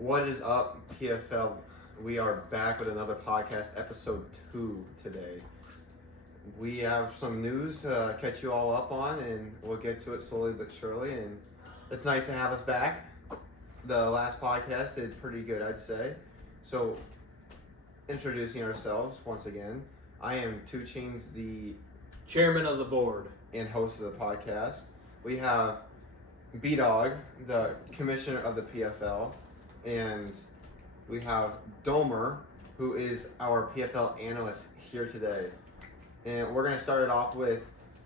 What is up, PFL? We are back with another podcast, episode 2 today. We have some news to catch you all up on, and we'll get to it slowly but surely. And it's nice to have us back. The last podcast did pretty good, I'd say. So, introducing ourselves once again, I am Two Chains, the chairman of the board and host of the podcast. We have B-Dog, the commissioner of the PFL, and we have Domer, who is our PFL analyst here today. And we're going to start it off with,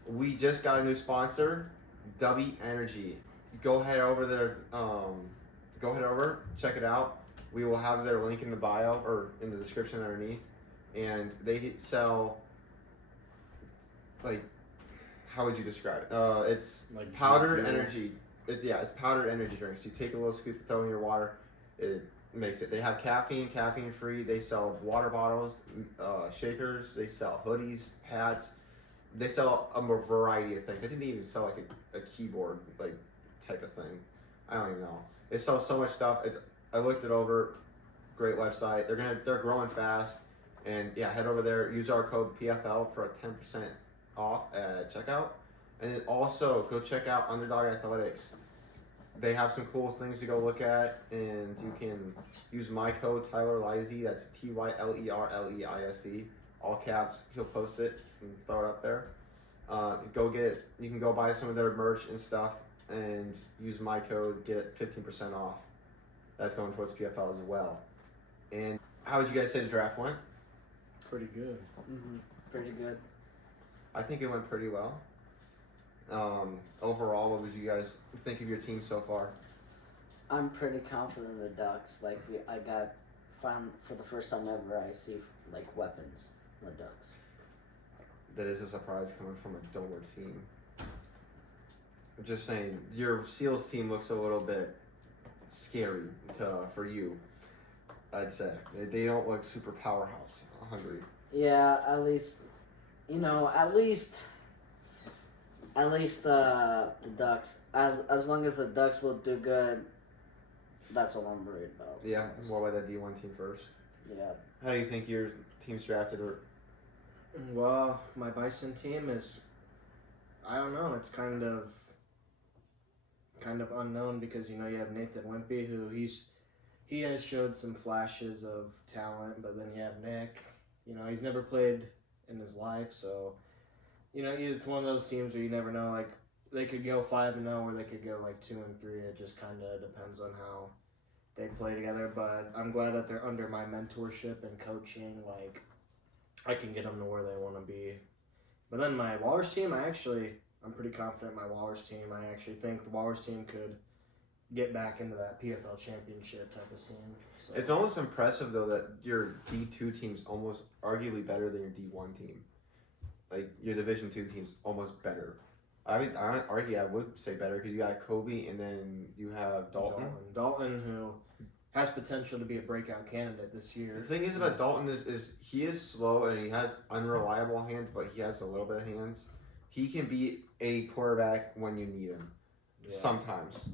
we just got a new sponsor, W Energy. Go head over there, check it out. We will have their link in the bio or in the description underneath. And they sell, like, how would you describe it? It's like powdered energy. It's powdered energy drinks. You take a little scoop, throw in your water. It makes it. They have caffeine free. They sell water bottles, shakers. They sell hoodies, hats. They sell a variety of things. I think they even sell like a keyboard like type of thing. I don't even know. They sell so much stuff. I looked it over. Great website. They're growing fast. And yeah, head over there. Use our code PFL for a 10% off at checkout. And then also go check out Underdog Athletics. They have some cool things to go look at, and you can use my code Tyler Leise. That's TYLERLEISE, all caps. He'll post it and throw it up there. Go get it. You can go buy some of their merch and stuff, and use my code. Get 15% off. That's going towards PFL as well. And how would you guys say the draft went? Pretty good. Pretty good. I think it went pretty well. Overall, what would you guys think of your team so far? I'm pretty confident in the Ducks. I got found for the first time ever. I see weapons in the Ducks. That is a surprise coming from a Domer team. I'm just saying, your Seals team looks a little bit scary for you. I'd say they don't look super powerhouse hungry. Yeah, at least the Ducks. As long as the Ducks will do good, that's all I'm worried about. Yeah, more by the D1 team first. Yeah. How do you think your team's drafted? Well, my Bison team is, I don't know, it's kind of unknown because you have Nathan Wimpy, who he has showed some flashes of talent, but then you have Nick. He's never played in his life, so it's one of those teams where you never know. Like, they could go 5-0, or they could go 2-3. It just kind of depends on how they play together. But I'm glad that they're under my mentorship and coaching. I can get them to where they want to be. But then my Walrus team, I'm pretty confident in my Walrus team. I actually think the Walrus team could get back into that PFL championship type of scene. So. It's almost impressive though that your D2 team's almost arguably better than your D1 team. Like, your Division 2 team's almost better. I would say better because you got Kobe and then you have Dalton. Dalton, who has potential to be a breakout candidate this year. The thing is about Dalton is he is slow and he has unreliable hands, but he has a little bit of hands. He can be a quarterback when you need him. Yeah. Sometimes.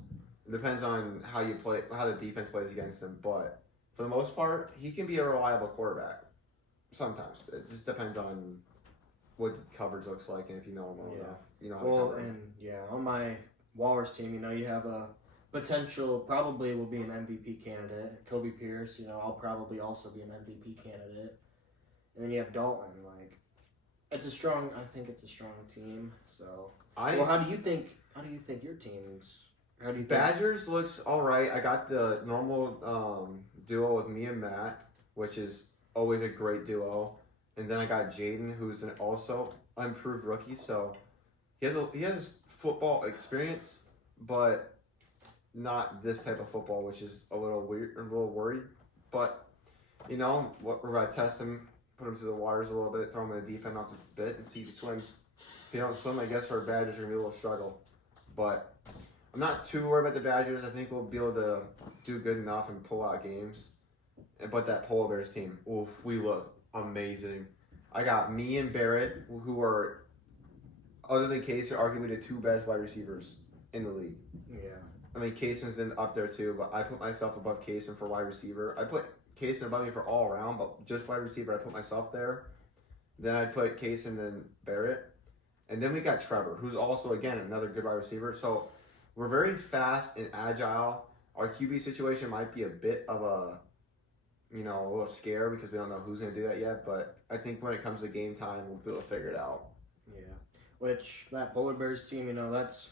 It depends on how you play, how the defense plays against him, but for the most part, he can be a reliable quarterback. Sometimes. It just depends on what the coverage looks like, and if you know him well enough, how to cover him. On my Walrus team, you have a potential, probably will be an MVP candidate. Kobe Pierce, I'll probably also be an MVP candidate. And then you have Dalton. I think it's a strong team. So, how do you think your team's? How do you think? Badgers looks all right. I got the normal duo with me and Matt, which is always a great duo. And then I got Jaden, who's an also improved rookie. So he has football experience, but not this type of football, which is a little weird, a little worried. But we're gonna test him, put him through the waters a little bit, throw him in the deep end off the bit, and see if he swims. If he don't swim, I guess our Badgers are gonna be a little struggle. But I'm not too worried about the Badgers. I think we'll be able to do good enough and pull out games. But that Polar Bears team, oof, we look amazing. I got me and Barrett, who are, other than Case, are arguably the two best wide receivers in the league. Yeah. I mean, Kasen's in up there too, but I put myself above Kasen for wide receiver. I put Kasen above me for all around, but just wide receiver, I put myself there. Then I'd put Kasen and Barrett. And then we got Trevor, who's also, again, another good wide receiver. So we're very fast and agile. Our QB situation might be a bit of a little scare because we don't know who's going to do that yet. But I think when it comes to game time, we'll be able to figure it out. Yeah. Which, that Polar Bears team, that's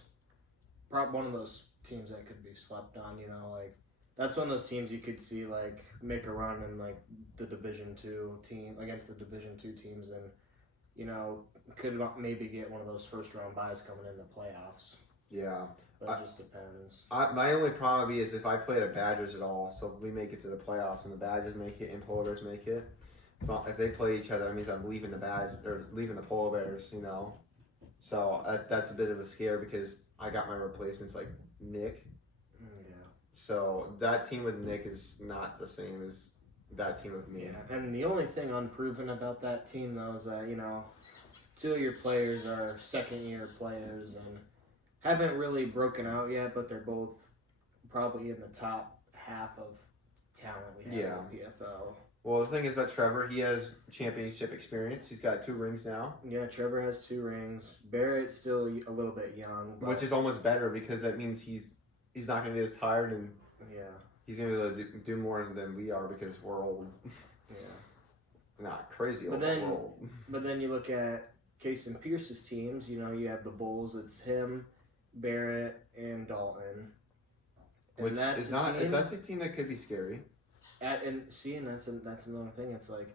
probably one of those teams that could be slept on, like, that's one of those teams you could see, like, make a run in, like, the Division II team, against the Division II teams, and, could maybe get one of those first-round buys coming in the playoffs. Yeah. That just depends. My only problem is if I play the Badgers at all, so if we make it to the playoffs and the Badgers make it and Polar Bears make it, it's not, if they play each other, that means I'm leaving leaving the Polar Bears, So that's a bit of a scare because I got my replacements like Nick. Yeah. So that team with Nick is not the same as that team with me. Yeah. And the only thing unproven about that team, though, is that, two of your players are second-year players and haven't really broken out yet, but they're both probably in the top half of talent we have in PFL. Well, the thing is about Trevor, he has championship experience. He's got 2 rings now. Yeah, Trevor has 2 rings. Barrett's still a little bit young. Which is almost better because that means he's not going to be as tired and he's going to be able to do more than we are because we're old. Yeah. Not crazy old, but we're old. But then you look at Case and Pierce's teams, you have the Bulls, it's him, Barrett, and Dalton. And Which is not, that's a team that could be scary. And that's another thing. It's like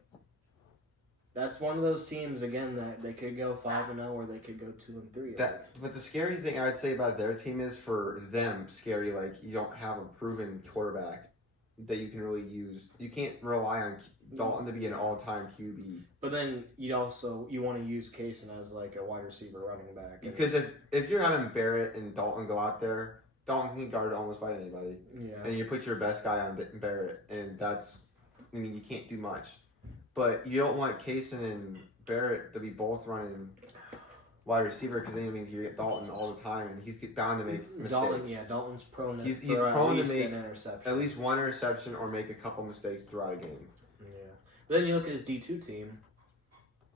that's one of those teams again that they could go 5-0 or they could go 2-3. But the scary thing I would say about their team is for them scary. Like you don't have a proven quarterback that you can really use. You can't rely on Dalton to be an all-time QB. But then you want to use Kaysen as like a wide receiver running back. Because if you're having Barrett and Dalton go out there, Dalton can guard almost by anybody. Yeah. And you put your best guy on Barrett, and you can't do much. But you don't want Kaysen and Barrett to be both running wide receiver because then it means you get Dalton all the time, and he's bound to make mistakes. Dalton's prone to he's prone to make at least one interception or make a couple mistakes throughout a game. Yeah. But then you look at his D2 team.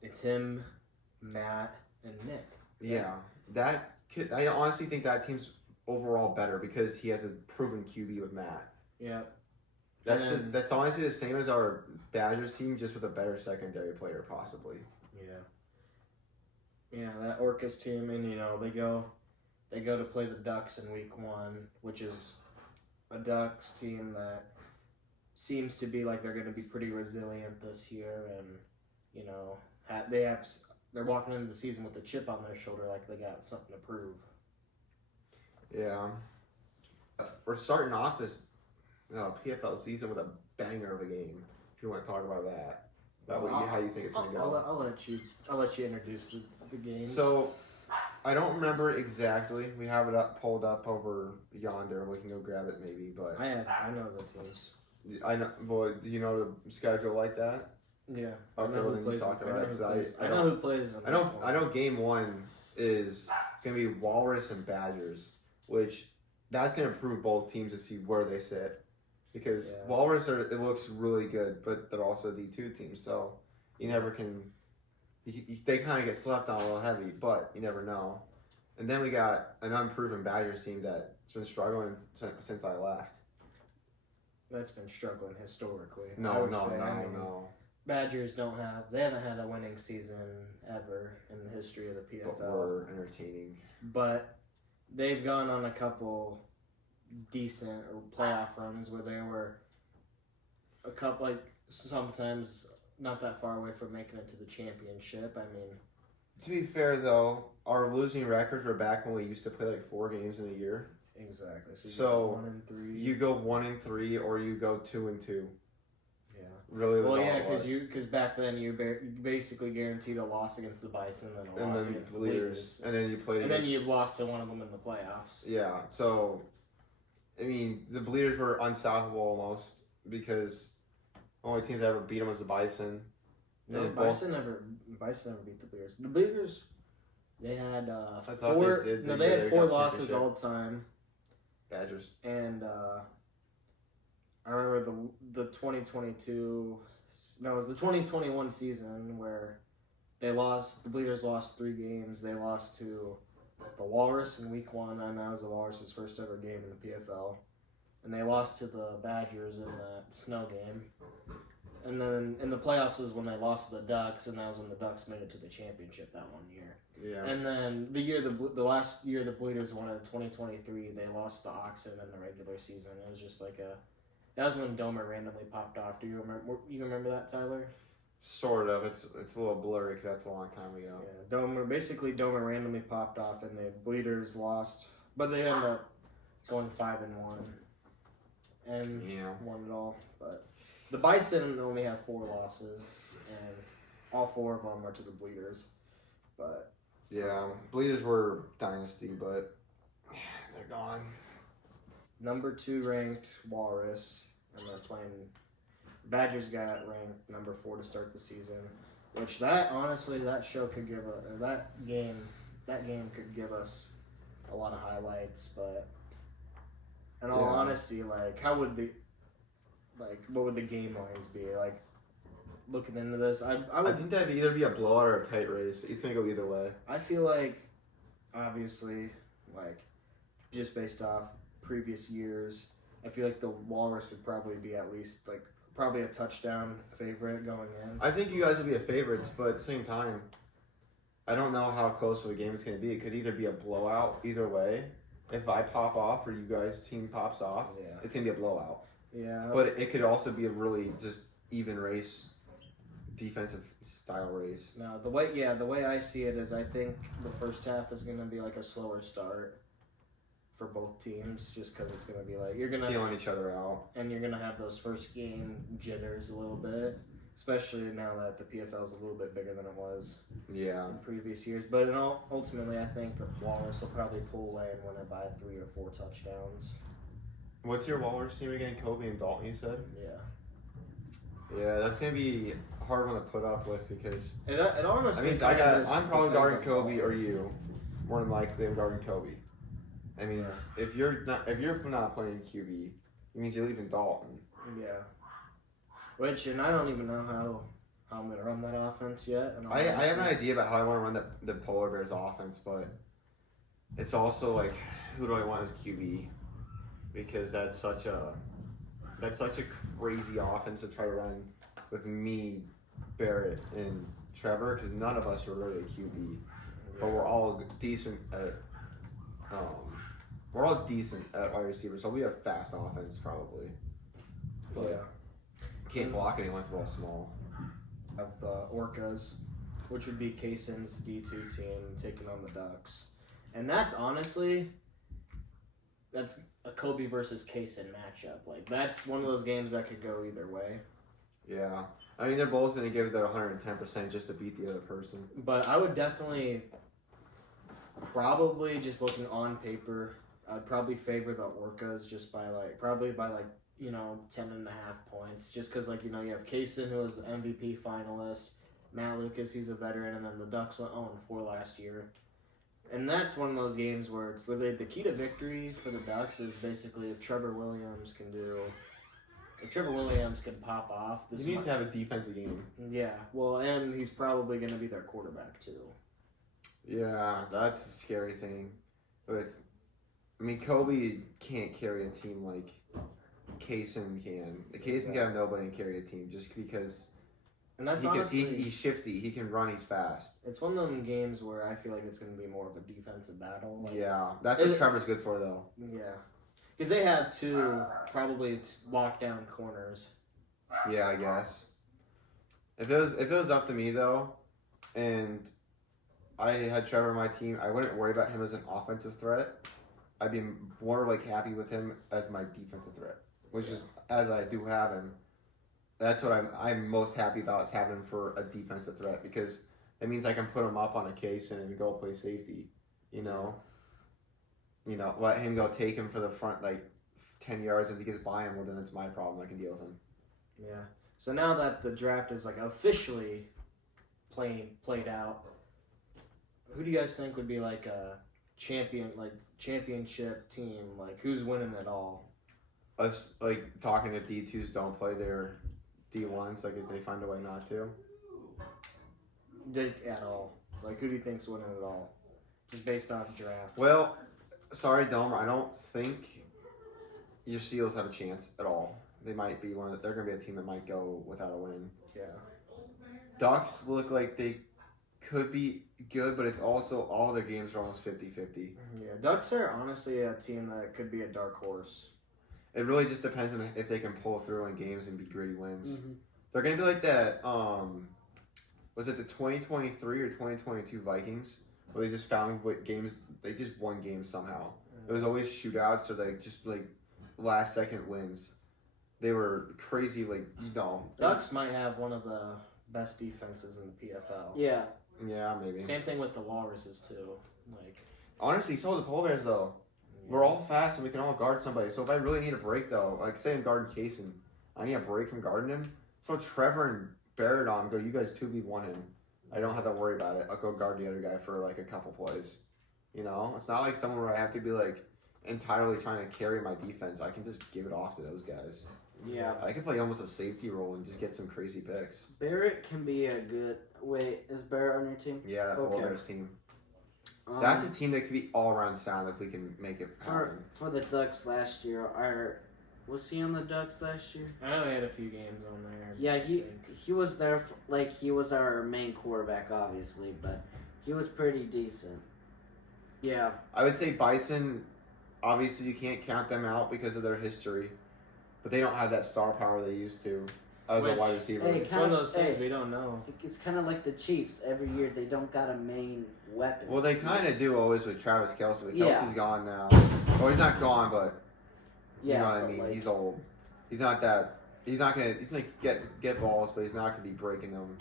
It's him, Matt, and Nick. Yeah. I honestly think that team's overall better because he has a proven QB with Matt. Yeah. That's honestly the same as our Badgers team, just with a better secondary player, possibly. Yeah, that Orcas team, and they go to play the Ducks in week 1, which is a Ducks team that seems to be like they're going to be pretty resilient this year, and they're walking into the season with a chip on their shoulder, like they got something to prove. Yeah, we're starting off this PFL season with a banger of a game. If you want to talk about that. How you think it's going to go? I'll let you introduce the game. So, I don't remember exactly. We have it pulled up over yonder. We can go grab it maybe. But I know the teams. I know. Well, do you know the schedule like that? Yeah. Okay, well then you talk about it. I know who plays. I know game 1 is going to be Walrus and Badgers, which that's going to prove both teams to see where they sit. Because Walrus it looks really good, but they're also a D2 team, so you never can. They kind of get slept on a little heavy, but you never know. And then we got an unproven Badgers team that's been struggling since I left. That's been struggling historically. No. Badgers they haven't had a winning season ever in the history of the PFL. But we're entertaining. But they've gone on a couple decent or playoff runs where they were a couple, like sometimes not that far away from making it to the championship. I mean, to be fair though, our losing records were back when we used to play like 4 games in a year. Exactly. So 1-3. You go 1-3 or you go 2-2. Yeah. Really. Well, yeah, because back then you basically guaranteed a loss against the Bison and a loss against the Leaders, and then you played. And then you lost to one of them in the playoffs. Yeah. So. I mean, the Bleeders were unstoppable almost because the only teams that ever beat them was the Bison. No, Bison never beat the Bleeders. The Bleeders, they had they had 4 losses all time. Badgers. And I remember the 2022. No, it was the 2021 season where they lost. The Bleeders lost 3 games. They lost to the Walrus in week 1, and that was the Walrus' first ever game in the PFL. And they lost to the Badgers in that snow game. And then in the playoffs is when they lost to the Ducks, and that was when the Ducks made it to the championship that one year. Yeah. And then the last year the Bleeders won in 2023, they lost to Oxen in the regular season. It was just like that was when Domer randomly popped off. Do you remember that, Tyler? Sort of. It's a little blurry because that's a long time ago. Yeah, Domer randomly popped off, and the Bleeders lost, but they ended up going 5-1 and won it all. But the Bison only have 4 losses, and all 4 of them are to the Bleeders. But yeah, Bleeders were dynasty, but they're gone. Number 2 ranked Walrus, and they're playing. Badgers got ranked number 4 to start the season, which that show could give that game could give us a lot of highlights. But in all honesty, like what would the game lines be like? Looking into this, I think that'd either be a blowout or a tight race. It's gonna go either way. I feel like, obviously, like just based off previous years, I feel like the Walrus would probably be at least probably a touchdown favorite going in. I think you guys will be a favorites, but at the same time, I don't know how close of a game it's going to be. It could either be a blowout either way. If I pop off or you guys' team pops off, it's going to be a blowout. Yeah. But it could also be a really just even race, defensive style race. No, the way I see it is I think the first half is going to be like a slower start for both teams, just because it's going to be like you're going to feeling each other out, and you're going to have those first game jitters a little bit, especially now that the PFL is a little bit bigger than it was in previous years. But ultimately, I think the Walrus will probably pull away and win it by 3 or 4 touchdowns. What's your Walrus team again? Kobe and Dalton, you said? Yeah. Yeah, that's going to be a hard one to put up with because it honestly. I'm probably guarding Kobe or you. More than likely, I'm guarding Kobe. I mean, if you're not playing QB, it means you're leaving Dalton. Yeah. And I don't even know how I'm going to run that offense yet. And I have an idea about how I want to run the Polar Bears offense, but it's also like, who do I want as QB? Because that's such a crazy offense to try to run with me, Barrett, and Trevor, because none of us are really a QB, but we're all decent at wide receiver, so we have fast offense probably. But can't block anyone if we're all small. Of the Orcas, which would be Kaysen's D2 team taking on the Ducks. And that's honestly, that's a Kobe versus Kaysen matchup. Like, that's one of those games that could go either way. Yeah. I mean, they're both going to give their 110% just to beat the other person. But I would definitely, probably just looking on paper, I'd probably favor the Orcas just by 10.5 points. Just because, you have Kaysen, who was an MVP finalist, Matt Lucas, he's a veteran, and then the Ducks went 0-4 last year. And that's one of those games where it's literally the key to victory for the Ducks is basically if Trevor Williams can pop off. He needs to have a defensive game. Yeah, well, and he's probably going to be their quarterback too. Yeah, that's a scary thing. Kobe can't carry a team like Kaysen can. Kaysen can have nobody and carry a team just because. And that's he's shifty. He can run. He's fast. It's one of them games where I feel like it's going to be more of a defensive battle. That's what Trevor's good for, though. Yeah, because they have 2 probably lockdown corners. Yeah, I guess. If it was up to me though, and I had Trevor on my team, I wouldn't worry about him as an offensive threat. I'd be more happy with him as my defensive threat, which is as I do have him. That's what I'm most happy about is having him for a defensive threat because it means I can put him up on a case and go play safety. Let him go take him for the front 10 yards, and if he gets by him, well then it's my problem. I can deal with him. Yeah. So now that the draft is officially played out, who do you guys think would be a champion championship team, like who's winning it all? Us like talking if D2s don't play their D1s, like if they find a way not to. At all. Like, who do you think's winning it all? Just based off draft. Well, sorry, Domer, I don't think your Seals have a chance at all. They might be they're going to be a team that might go without a win. Yeah. Ducks look like they could be good, but it's also all their games are almost 50-50. Yeah, Ducks are honestly a team that could be a dark horse. It really just depends on if they can pull through in games and be gritty wins. Mm-hmm. They're going to be like that, was it the 2023 or 2022 Vikings? Where they just found what games, they just won games somehow. It was always shootouts or like just like last second wins. They were crazy, like, you know. Ducks might have one of the best defenses in the PFL. Yeah. Yeah, maybe. Same thing with the Walruses too. Like, honestly, so are the Polar Bears though. yeah. We're all fast and we can all guard somebody. So if I really need a break though, like say I'm guarding Kaysen, I need a break from guarding him. So Trevor and Barrett on, go, you guys 2v1 him. I don't have to worry about it. I'll go guard the other guy for like a couple plays. You know? It's not like someone where I have to be like entirely trying to carry my defense. I can just give it off to those guys. Yeah. I can play almost a safety role and just get some crazy picks. Barrett can be a good. Wait, is Barrett on your team? Yeah, that Okay. Polar Bears team. That's a team that could be all around sound if we can make it happen. For the Ducks last year. Was he on the Ducks last year? I know he had a few games on there. Yeah, he was there. He was our main quarterback, obviously, but he was pretty decent. Yeah. I would say Bison, obviously you can't count them out because of their history, but they don't have that star power they used to as a wide receiver. Hey, It's one of those things we don't know. It's kind of like the Chiefs. Every year they don't got a main weapon. Well, they kind of do always with Travis Kelce, but Yeah. Kelsey's gone now. Well, he's not gone, but you know what I mean. like, He's old. He's not that. He's gonna get balls, but he's not gonna be breaking them,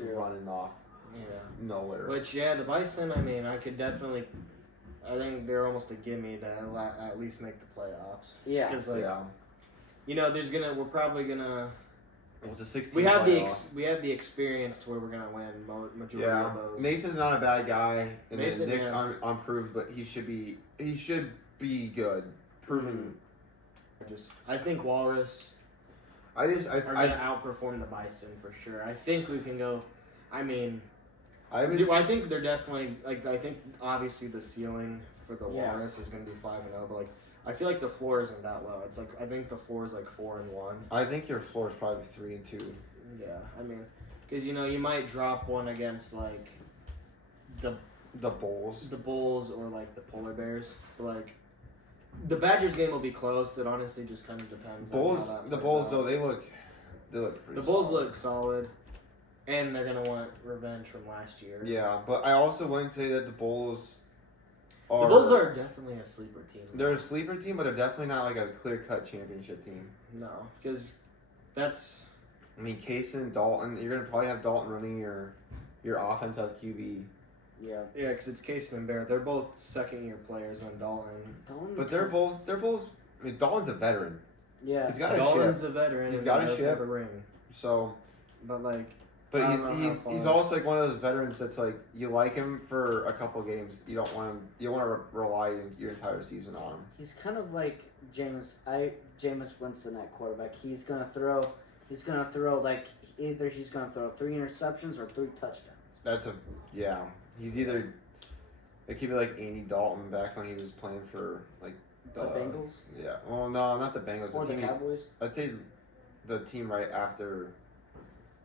running off Yeah. nowhere. Which, yeah, the Bison, I mean, I think they're almost a gimme to at least make the playoffs. Yeah. Because, like, Yeah. you know, we're probably gonna. Well, it's a 16. We have playoff. the experience to where we're gonna win majority Yeah, of those. Nathan's not a bad guy, and Nathan, then Nick's yeah. unproved, but he should be good, proven. I think Walrus I are gonna outperform the Bison for sure. I think we can go. I mean, I think they're definitely like. I think obviously the ceiling for the Walrus is gonna be 5-0, but like I feel like the floor isn't that low. It's like I think the floor is like 4-1. I think your floor is probably 3-2. Yeah, I mean, because you might drop one against like the Bulls or like the Polar Bears, but like the Badgers game will be close. It honestly just kind of depends. The Bulls though they look pretty. The Bulls look solid, and they're gonna want revenge from last year. Yeah, but I also wouldn't say that the Bulls are. The Bulls are definitely a sleeper team. They're a sleeper team, but they're definitely not like a clear-cut championship team. No, because that's. I mean, Kaysen, Dalton. You're gonna probably have Dalton running your offense as QB. Yeah. Yeah, because it's Kaysen and Barrett. They're both second-year players on Dalton. But they're both. I mean, Dalton's a veteran. Yeah. He's got Dalton's a ship. a veteran. He's and got he a does ship. have a ring. So. But like. But I don't know how he's far. also like one of those veterans that's like you like him for a couple games. You don't want him. You don't want to rely your entire season on him. He's kind of like Jameis Winston at quarterback. He's gonna throw like either he's gonna throw 3 interceptions or 3 touchdowns. He's either. It could be like Andy Dalton back when he was playing for like The Bengals? Yeah. Well, no, not the Bengals. Or the team Cowboys? I'd say the team right after.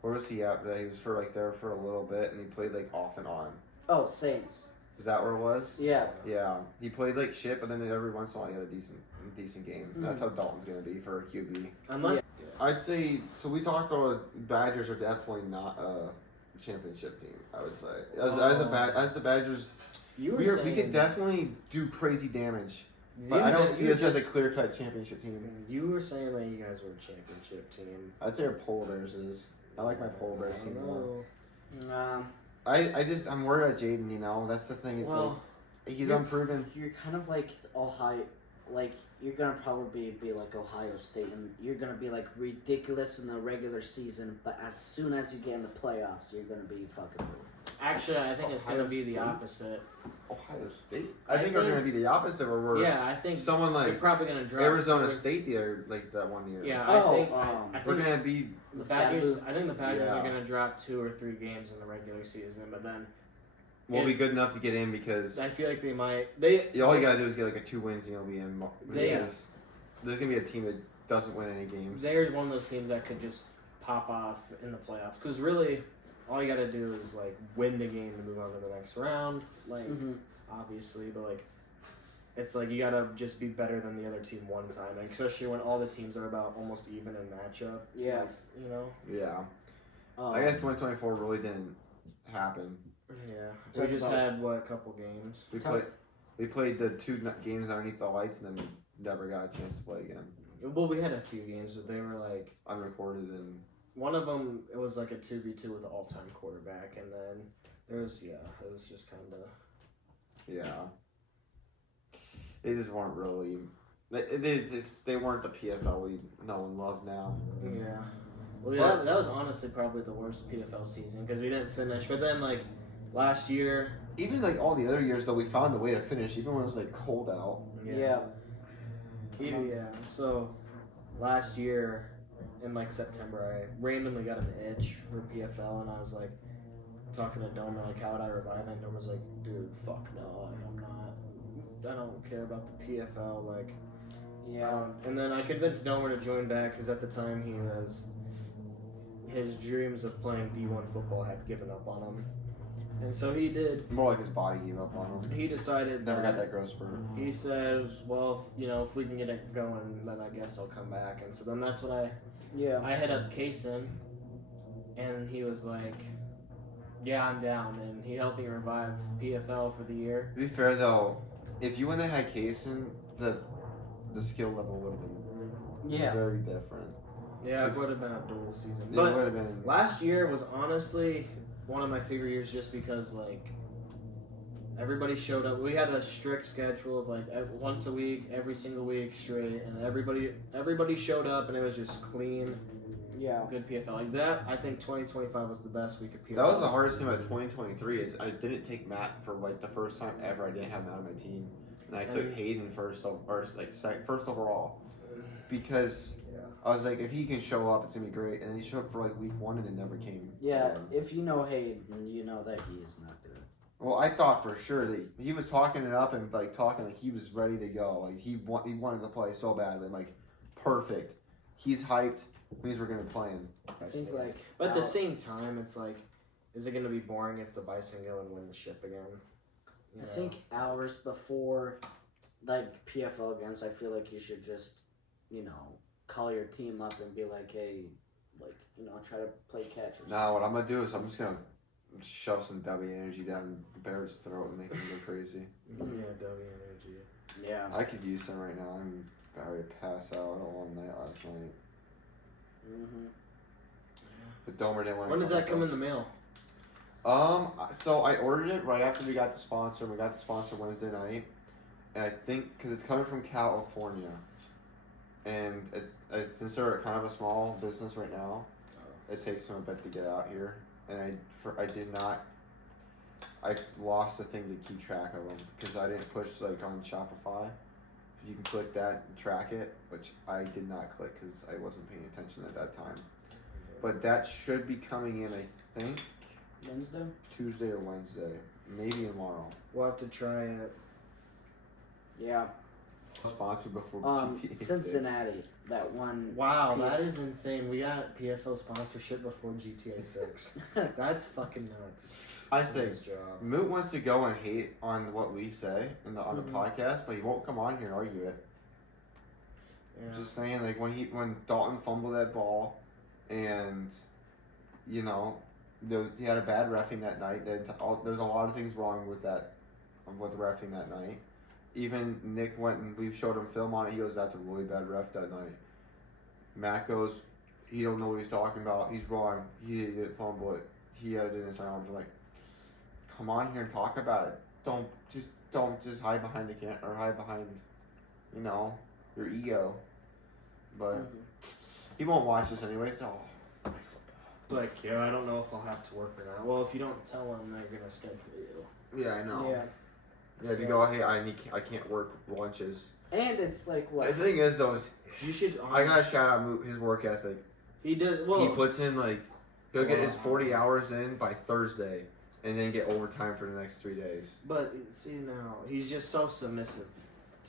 Where was he at? He was for like there for a little bit, and he played like off and on. Oh, Saints. Is that where it was? Yeah. Yeah. He played like shit, but then every once in a while he had a decent game. Mm-hmm. That's how Dalton's gonna be for a QB. Unless. I'd say so. We talked about Badgers are definitely not a championship team. I would say as the Badgers, we could definitely do crazy damage. But I don't see us as a clear-cut championship team. You were saying that you guys were a championship team. I'd say our Polar Bears is. I like my Polar Bears team more. I'm worried about Jaden. You know, that's the thing. It's like he's unproven. You're kind of like Ohio, like you're gonna probably be like Ohio State, and you're gonna be like ridiculous in the regular season, but as soon as you get in the playoffs, you're gonna be fucking rude. Actually, I think it's going to be the Ohio State? opposite. Ohio State. I think we're gonna be the opposite. Where we're I think someone they're like probably going to drop Arizona State the other like that one year. Yeah, Oh, I we're think gonna be the Packers. Scaboo. I think the Packers Yeah. are going to drop 2 or 3 games in the regular season, but then we'll be good enough to get in because I feel like they might. all you gotta do is get like a 2 wins and you'll be in. They- Because there's gonna be a team that doesn't win any games. They're one of those teams that could just pop off in the playoffs because really, all you got to do is like win the game to move on to the next round. Like obviously, but like it's like you got to just be better than the other team one time, like, especially when all the teams are about almost even in matchup. Yeah. Like, you know. Yeah. I guess 2024 really didn't happen. Yeah. Talk We just about- had a couple games. We played the 2 games underneath the lights and then never got a chance to play again. Well, we had a few games, but they were like Unrecorded and one of them. It was like a 2v2 with the all-time quarterback, and then there was it was just kind of. yeah. They just weren't really. They weren't the PFL we know and love now. Yeah. Well, yeah, that was honestly probably the worst PFL season because we didn't finish. But then, like, last year. Even like all the other years, though, we found a way to finish, even when it was like cold out. Yeah. So, last year, in like September, I randomly got an itch for PFL, and I was like, talking to Domer, like, how would I revive it? And Domer's like, dude, fuck no, like, I'm not. I don't care about the PFL, like. Yeah. And then I convinced Domer to join back because at the time his dreams of playing D1 football had given up on him. And so he did. More like his body gave up on him. He decided Never got that growth spurt. He says, well, if we can get it going, then I guess I'll come back. And so then that's what I hit up Kaysen, and he was like, yeah, I'm down. And he helped me revive PFL for the year. To be fair, though, if you wouldn't have had Kaysen, the skill level would have been very different. Yeah, it would have been a dual season. It But would have been. last year was honestly one of my favorite years just because, like, everybody showed up. We had a strict schedule of, like, once a week, every single week straight, and everybody showed up, and it was just clean, good PFL. Like that, I think 2025 was the best week of PFL. That was the hardest thing about 2023 is I didn't take Matt for, like, the first time ever. I didn't have Matt on my team. And I took Hayden first overall. Because I was like, if he can show up, it's going to be great. And then he showed up for, like, week 1 and it never came. Yeah, if you know Hayden, you know that he is not good. Well, I thought for sure that he was talking it up and, like, talking like he was ready to go. Like, he wanted to play so badly. Like, perfect. He's hyped. Means we're going to play him. I think, like... But at the same time, it's like, is it going to be boring if the Bison go and win the ship again? I think hours before, like, PFL games, I feel like you should just, call your team up and be like, hey, like, try to play catch or something. Now, what I'm going to do is I'm just going to shove some W energy down Bear's throat and make him go crazy. Yeah, W energy. Yeah. I could use some right now. I'm about to pass out. I had a long night last night. But Domer didn't want to. When does that come in the mail? So I ordered it right after we got the sponsor. We got the sponsor Wednesday night, and I think because it's coming from California, and it's considered kind of a small business right now. It takes them a bit to get out here, and I lost the thing to keep track of them because I didn't push like on Shopify. You can click that and track it, which I did not click because I wasn't paying attention at that time. But that should be coming in, I think, Wednesday? Tuesday or Wednesday. Maybe tomorrow. We'll have to try it. Yeah. Sponsored before GTA 6. Cincinnati. That one. Wow, that is insane. We got PFL sponsorship before GTA 6. That's fucking nuts. I think Nice job. Moot wants to go and hate on what we say on the podcast, but he won't come on here and argue it. Yeah. Just saying, like when Dalton fumbled that ball, and he had a bad reffing that night. There's a lot of things wrong with that, with reffing that night. Even Nick went and we showed him film on it. He goes, "That's a really bad ref that night." Matt goes, "He don't know what he's talking about. He's wrong. He didn't fumble it. He had it in his arms." I'm like, come on here and talk about it. Don't just hide behind the camera or hide behind, your ego. But he won't watch this anyway. So It's like, yeah, I don't know if I'll have to work or not. Well, if you don't tell them, they're gonna schedule you. Yeah, I know. Yeah. Yeah, if you go, hey, I can't work lunches. And it's like what? The thing is, though, is You should. I gotta shout out his work ethic. He does. Well, He puts in like he'll get his 40 hours in by Thursday, and then get overtime for the next 3 days. but see now, he's just so submissive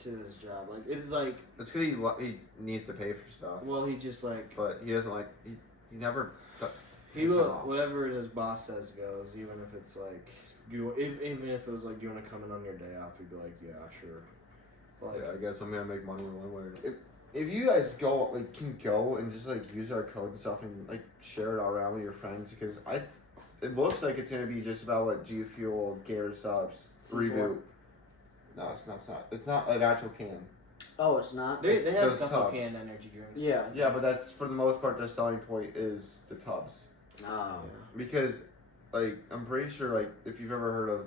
to his job. Like it's like, It's because he needs to pay for stuff, well, he just like but he doesn't like he never does. he will whatever his boss says goes, even if it's like even if it was like, do you want to come in on your day off? He'd be like, yeah, sure. Like, Yeah, I guess I'm gonna make money one way. If you guys go like can go and just like use our code and stuff and like share it all around with your friends, because it looks like it's gonna be just about what G Fuel, Gear Subs, C4. Reboot. No, it's not. It's not an actual can. Oh, it's not. they have a those couple tubs. canned energy drinks. Yeah. Yeah, but that's for the most part their selling point is the tubs, Oh. because like I'm pretty sure like if you've ever heard of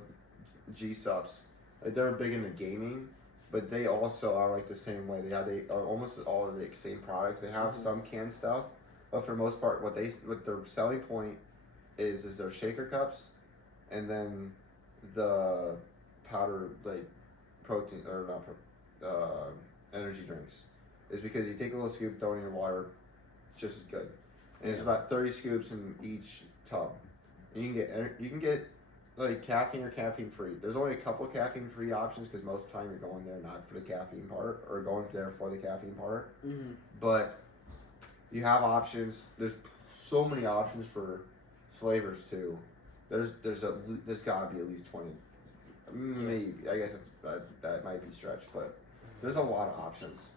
G Subs, like they're big into gaming. But they also are like the same way. They are almost all of the same products. They have some canned stuff, but for the most part, what their selling point is their shaker cups, and then the powder like protein or not energy drinks. Is because you take a little scoop, throw it in your water, it's just as good. And it's about 30 scoops in each tub. And you can get like caffeine or caffeine free. There's only a couple caffeine free options because most of the time you're going there not for the caffeine part or going there for the caffeine part. Mm-hmm. But you have options. There's so many options for flavors too. There's gotta be at least 20. Maybe I guess that might be stretched, but there's a lot of options.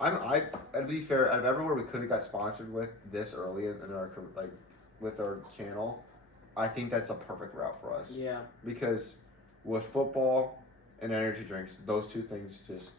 To be fair, out of everywhere we could have got sponsored with this early in our like with our channel, I think that's a perfect route for us. Yeah. Because with football and energy drinks, those two things just.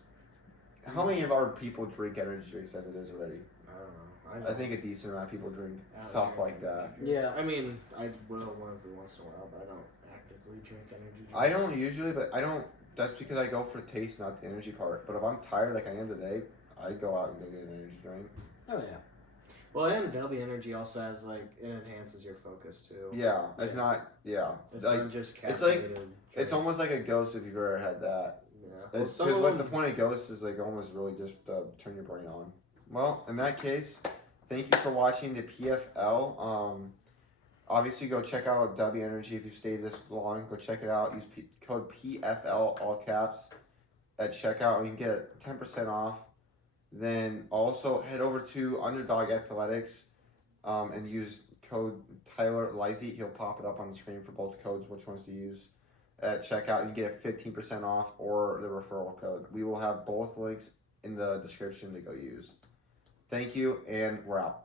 How many of our people drink energy drinks as it is already? I don't know. I think a decent amount of people drink I don't stuff drink like that. energy drinks. Yeah. I mean, I will every once in a while, but I don't actively drink energy drinks. I don't usually, but I don't. That's because I go for taste, not the energy part. But if I'm tired, like at the end of the day, I go out and go get an energy drink. Oh yeah. Well, and W Energy also has like it enhances your focus too. Yeah, it's not. Yeah, It's like not just caffeinated. it's like- drinks. it's almost like a ghost if you've ever had that. Yeah. Well, Because some of what the them- point of ghost is like almost really just turn your brain on. Well, in that case, thank you for watching the PFL. Obviously, go check out W Energy if you've stayed this long. Go check it out. Use code PFL all caps at checkout, and you can get 10% off. Then also head over to Underdog Athletics and use code Tyler Lizzie. He'll pop it up on the screen for both codes, which ones to use at checkout. You get a 15% off or the referral code. We will have both links in the description to go use. Thank you, and we're out.